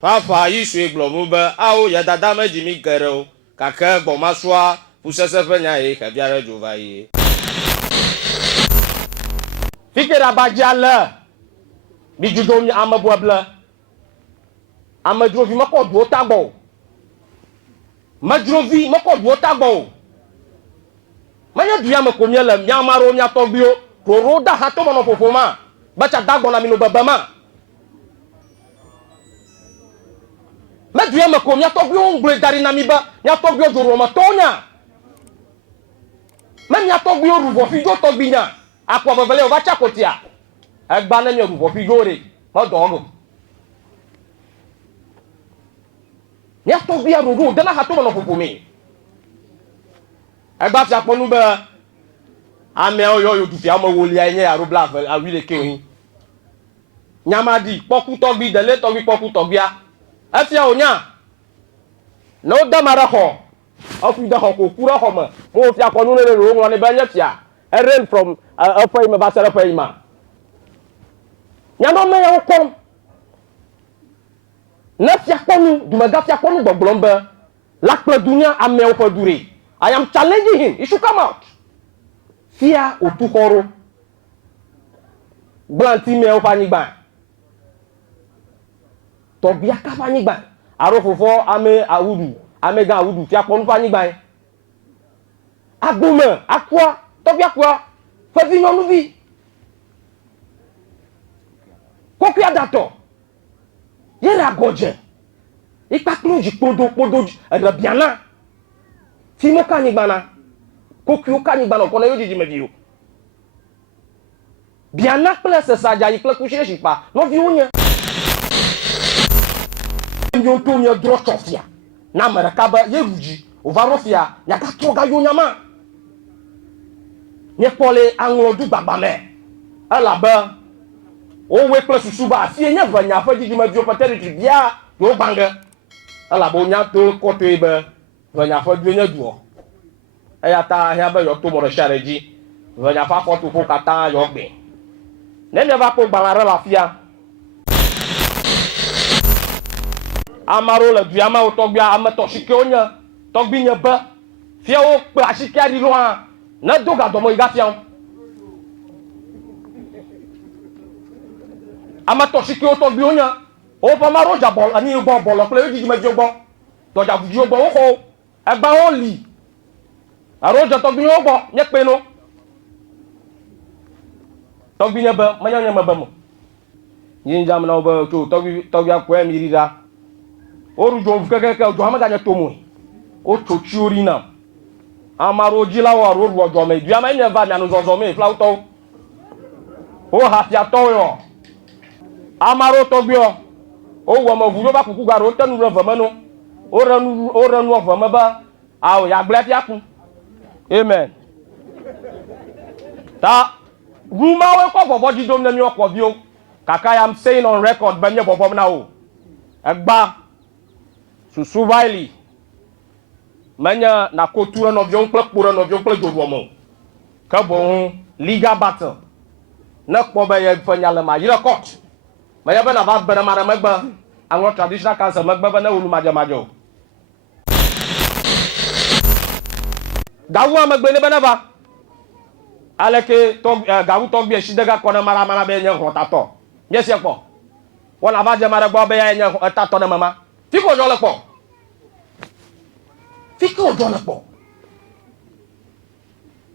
Papa Yiswe Glomuba, Ao Yadadama Jimmy Gero, Kaka Bomaswa, Pusasa Fenyae, Kabiara Jovaye. Fikira Bajala, Bijudomi Amabwabla, Amadrovi Mako Dwotabo, Madrovi Mako Dwotabo. Manya Diama Komyela, Yamaro Nyatobio, Roroda Hatoman of Ofoma, Bacha Dagona Minobabama. Medua mako nya togbi ongbre dari namiba nya togbi ojoro ma tonya me nya togbi oruvo fijo togbi nya akwa bebele o ba chakotia egba na nya oruvo fijo re ho dogo nya togbi arugo de na ha to mo no popome egba fi aponu be ame oyo yo du fi amo woli anye aro bla awile kehin nyamadi poku togbi de le togbi poku togbia afia onya no damara ho afu da ho ko kura ho ma mo fi akonu le ro won ne ba nya fia rain from afai ma ba sara fai ma nya no me ya ko na fia konu du ma ga fia konu gbogbomba lakpa dunia ame o fa dure. I am challenging him, he should come out. Fear otu horo blanti me o fa nigba to bia ka fa nigba arofofo ame awudu ame ga awudu ti apon fa nigba agboma akwa to bia kwa fa vi no vi kopi adato yera goje ipa kloji podo rabiana ti mo ka nigba na kopi o ka nigba na ko na yo jiji medio biana place saja yi klekushe shipa no vi onya yon to mi dro tofia na marakaba yeruji ovarofia ya ka toga yonyama ne pole anlo du babame alaba o we plus suba afie nya vanya fa jiji ma bio pateri bia yo banga alaba onya to koto ebe vanya fa bio nya duo ayata ya ba yo to mo shareji vanya fa foto fo kata yo gbe ne ne va po balare la fia amaro le duama o togbia ameto shike onya togbinya ba fia o pe ashike ari lo an na doga do mo iga fia amato shike o togbi onya o pa maro ja bol ani gbo bolo pe jiji mejo gbo to ja fuji gbo o ko egba o li arojo togbi o gbo nye pe no togbinya ba manya ma ba mo yin jam na ba to togbi akwa mi rira oru jo keke jo hamaga nya tomu o to chiori na amaro jila wa ro ro jo me duama nya va nya no zo me flauto o ha fia to yo amaro to bio o wo mo gulo ba kuku ga ro tanu ro vama no o ranu o vama ba awo ya gble fia ku amen ta ruma we ko bobo jidom na mi okwo bio kaka I am saying on record ba nye bobo na o egba susu Wiley manya na kotura no vion kpura no vion jowo mo ka bon legal battle na kpo ba ye fanya le ma yira court ma ya ba na ba bana mara magba anwo traditional council magba ba na wulu majo gawu amagbe ne ba na ba aleke to gawu to bi shidaga ko na mara be nya ho tato yes ye po wala ba je mara gbo be ya nya tato na mama fiko jo le po fiko jo le po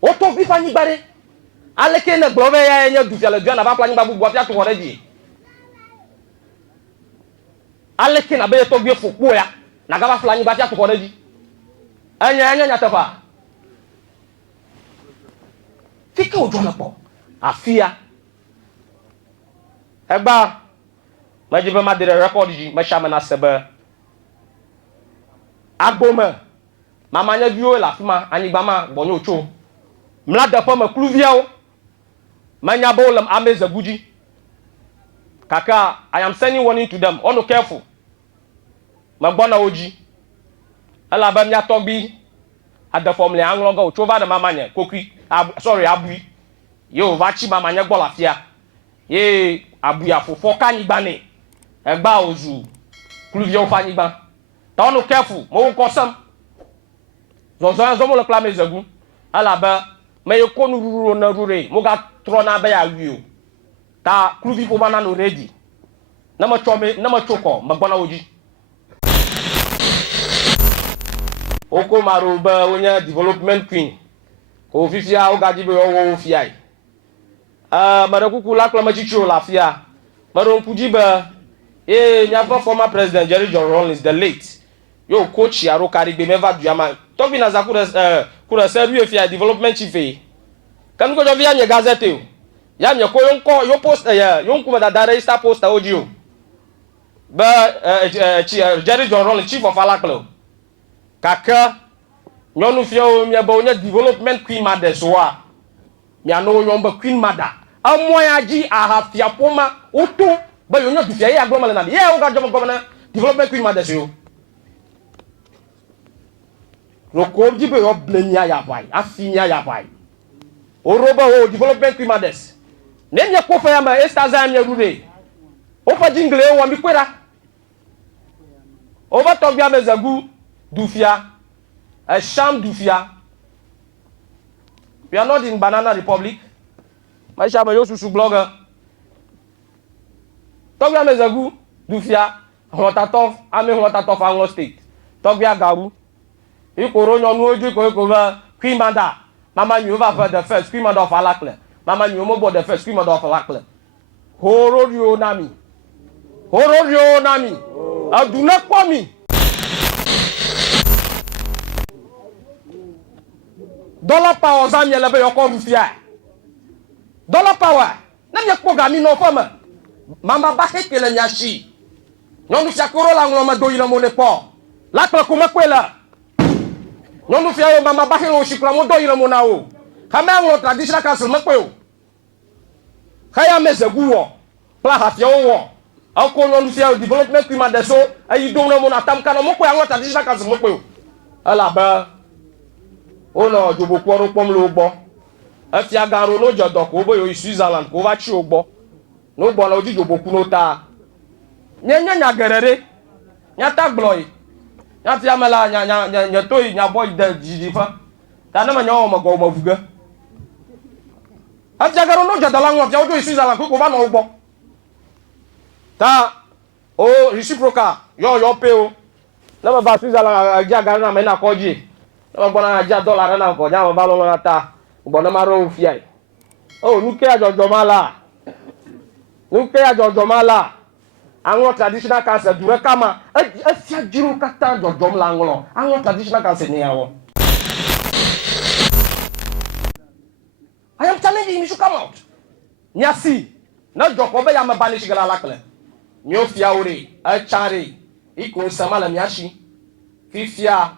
o to bi fani gbare aleke na gbo be ya nya du fiale du na ba plani ba bu afia to hore di aleke na be to bi fukpo ya na ga ba plani ba afia to hore di anya nya tafa fiko jo le po afia egba majibe ma dire record ji ma shama na sebe agbome mama nya bio la fima anigba ma bonyo ocho mlada pa ma kluvia o manya bolam ameze buji kaka I am sending warning to them ono careful magbona oji ala ba nya togbi ada formule anloga ocho va da mama nya kokwi sorry abui yo vachi mama nya gbola fia ye abuya fofo kanigba ni egba ozu Kluvia Fanigba. T'as no careful, mon consum. Zozo le clame Zagu. À la bas, mais yo konu na rure, moga trona ba ya wiyo. Ta Kluvi ko bana no ready. Na ma choko, ma bana oji. Oko maruba wonya development queen. Ko fifia o gadi be o fiai. Marakuku la klama chicho la fia. Maron pujiba nyava former president Jerry John Rawlings the late. Yo coach ya ro karigbe meva duama. Tobi na za kura serve fia development chief e. Kan ko jovia nye gazette o. Ya nye ko yo post yo kuma da dare star poster audio. Jerry John Rawlings chief of Alaklo. Kaka nyonu fia o mi ba onya development queen mother so a. Mi ano yomba queen mother. Amoya ji ahafia poma oto ba yo nya dufia ya global na ye o ga jom governor development queen mother so. Roko ji be yo blenya ya bai afinya ya bai. Oroba o development queen mothers. Nenya ko fa ya ma estaza nya rure. O fa jingle o mi kwera. O ba to bia mezagu dufia. A sham dufia. We are not in Banana Republic. My shama yo susu blogger. Togya mezagu dufia hotatov ame hotatov Ango State. Togya garu. Ikoro nyonu oju ko ba Queen Manda. Mama nyu over the first Queen Manda of Alakle. Mama nyu mo bo the first Queen Manda of Alakle. Hororio nami. Hororio nami. Aduna kwami. Dollar power zamye lebe yoko rufia. Dollar power. Na mye kpo gami no fama. Mama ba hekele nyashi. Nyonu fia koro la ngoma do yina mo ne po. La kla kuma kwela. Nyonu fia yo mama ba helo shikla mo do yina mo na o. Kama ngo traditional council makwe o. Kaya mezegu wo. Pla hafia wo. Ako nyonu fia development prima deso ayi do na mo na tam kana mo kwa ngo traditional council makwe o. Ala ba o no jobo kworo pom lo gbo afia garo no jodo ko bo yo Switzerland ko ba chi ogbo no gbo na oji jobo ku no ta nya gerere nya ta gloy nya fia mala nya toy nya boy de jijifa ta na ma nya o ma go ma fuga afia garo no jodo la ngo fia o do Switzerland ko ba no ogbo ta o reciprocal yo pe o na ma ba Switzerland aja garo na me na koji na gbona aja dollar na ko ja ba lo na ta gbona ma ro fi ai o nuke ajojo mala àwọn traditional cancer dure kama e fi ajiro kata ajojo mla nglo àwọn traditional cancer ni yawo. I am challenging you to come out nyasi na joko be ya ma banish gala lakle mi o fi awre a chare iko samala miashi fifia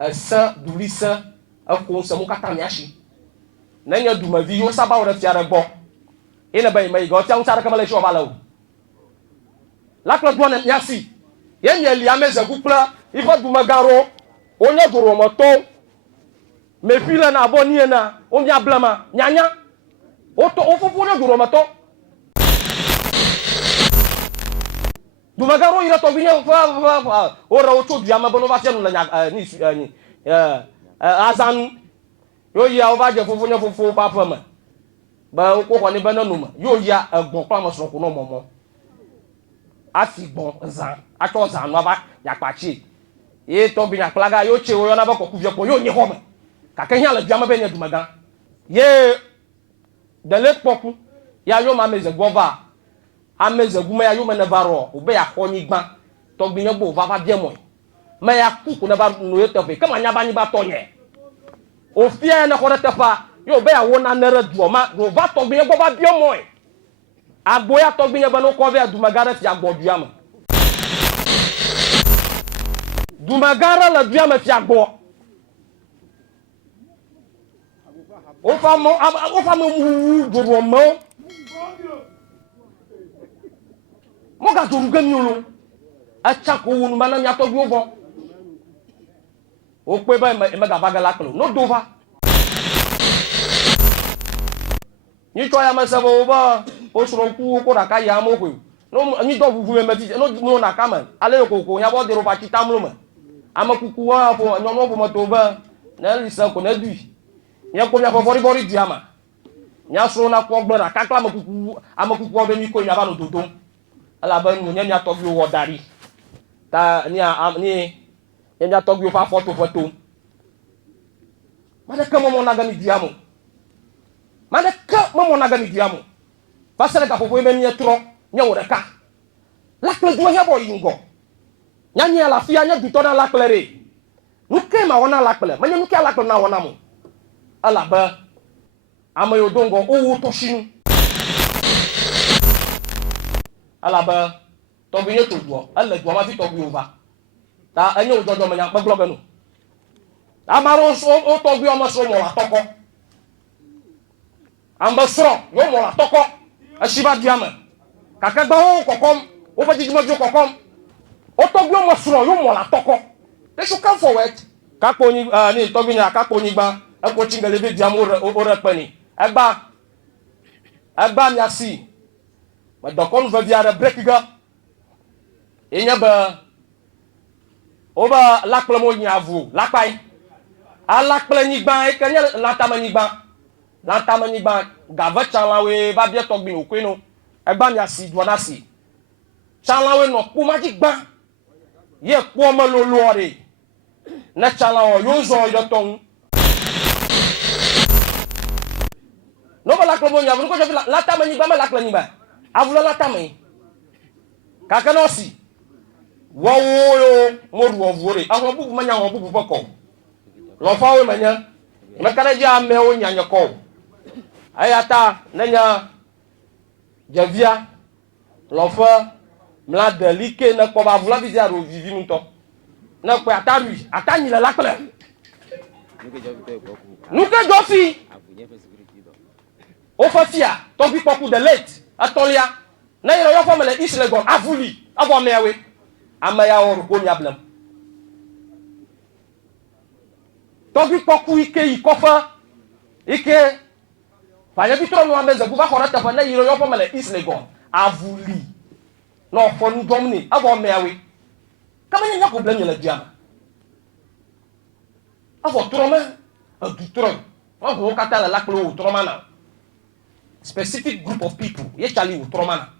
esa dulisa ako samu kata miashi nanya duma vi yo saba ora fiare bo ina bay may go tiang sara kamale sho balaw lakla do na miasi yenye liameza gupla ifa duma garo onya duro moto me fila na aboni na onya blama nyanya oto ofofu na duro moto duma garo ira to binya fa ora oto diama bono va tianu na ni azan yo ya oba je fofu nya fofu papa ma ba ko ko ni bana numa yo ya egbon pa mo so ko no momo asigbon zan ato zan no ba ya pachi e to bi na plaga yo che yo na ba ko kuvye ko yo ni homa ka kan ya la biama be nya dumagan ye de lepoku ya yo ma meze gova ameze guma ya yo me na baro obe ya ko ni gban to bi nya gbo va va bien mo me ya ku ko na ba no yo to be kama nya ba ni ba to nye ofia na ko te pa yo be ya wona nere duoma no va to bi nya gova bien mo agboya to bi nya ba no ko ve dumagara ti agboduama dumagara la duama ti agbo o fa mo duro mo mo ga duru gami olo acha ko wonu mana nya to bi obo o pe ba e ga baga la klo no dova ni to ya ma sabo ba o suro ku ko da ka ya mo ko no ni do vuvu me ti no na kama ale ko nya bo de ro ba ti tamlo me amakuku wa fo nyono fo moto ba na lisa ko na dui nya ko nya fo bori diama nya so na ko gbara kakla amakuku obe mi ko nya ba no dodo ala ba nu nya to bi wo dari ta ni nya to bi fa foto mana kama mo na ga mi diamo mana ka mo na ga mi diamo pasale ka fo me mi etro nya wo reka la kle do nya bo yingo nya nya la fia nya du to na la klere nuke ma wona la kle manya nuke la kle na wona mo ala ba amayo dongo o to shinu ala ba to bi yeto do ala do ma fi to bi over ta enye o jojo manya pa blog no amaro so o to bi o ma so mo la toko amba sro yo mo la toko ashiba diama kaka gba o kokom o ba jijimo jo kokom o to bi o ma sro yo mo la toko they should come forward kapo ni ni to bi nya kapo ni gba e ko chingale be diamo o repani agba mi asi ma dokon va biara brekiga enya ba oba lakple mo nyavu lapai alakple nyigba e kenya lantama nyigba gava chalawe ba bie togbin okweno agba mi asi duana si chalawe no kumaji gba ye ku mo lolo ore na chalawo yo zo yo ton no ba lakple mo nyavu ko je lantama nyigba ma lakple nyigba avula lantama kaka no si wo moru ovore ahon bubu manya ahon bubu boko lo fawe manya me kana ja me o nyanya ko ayata nanya javia lo fa mla delike na ko ba vula bizia ro vivi nto na ko atanyi la lakle nuke jofi o fafia to bi poku de late atolia na yero yo famele islegon avuli abo mewe amaya oru ko nyablam to bi poku ike ikofa ike fanya bitro no ameze bu ba korata fa na yero yo famele islegon avuli no fonu domni abo mewe kama nya problem nyela diama avo troma adu trom avo kata la laklo troma na specific group of people ye chali troma na